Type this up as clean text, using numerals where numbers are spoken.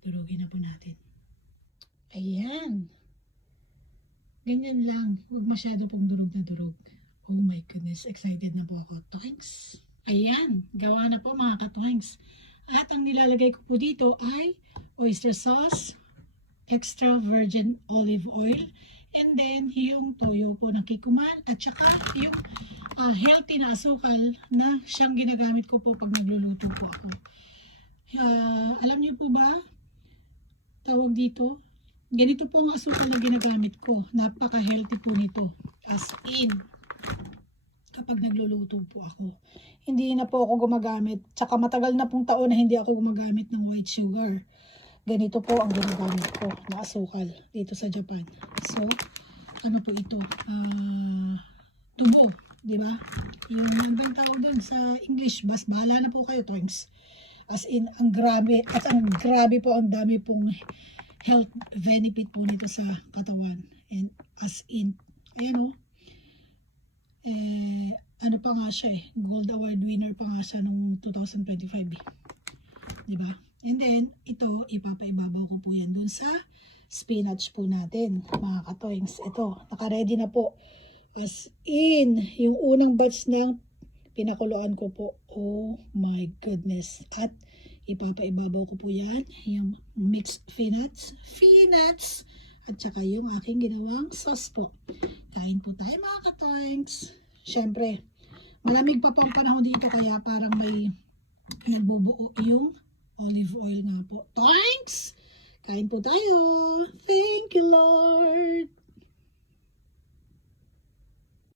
Durugin na po natin. Ayan. Ganyan lang. Huwag masyado pong durog na durog. Oh my goodness. Excited na po ako. Toings. Ayan. Gawa na po mga katoings. At ang nilalagay ko po dito ay oyster sauce, extra virgin olive oil, and then yung toyo po ng kikuman, at saka yung healthy na asukal na siyang ginagamit ko po pag nagluluto po ako. Alam niyo po ba, tawag dito, ganito po ang asukal na ginagamit ko. Napaka-healthy po nito. As in, kapag nagluluto po ako. Hindi na po ako gumagamit. Tsaka matagal na pong taon na hindi ako gumagamit ng white sugar. Ganito po ang ginagamit ko na asukal dito sa Japan. So, ano po ito? Tubo. Diba? Yung ang tawag doon sa English. Bahala na po kayo, Toings. As in, ang grabe. At ang grabe po, ang dami pong health benefit po nito sa katawan. And as in, ayan o. Ano pa nga siya Gold Award winner pa nga siya noong 2025 Diba? And then, ito, ipapaibabaw ko po yan dun sa spinach po natin, mga katoings. Ito, naka-ready na po. As in, yung unang batch ng pinakuluan ko po. Oh my goodness. At ipapaibabaw ko po yan, yung mixed peanuts, at saka yung aking ginawang sauce po. Kain po tayo mga katoings. Siyempre, malamig pa po ang panahon dito kaya parang may nagbubuo yung olive oil nga po. Toings! Kain po tayo. Thank you, Lord.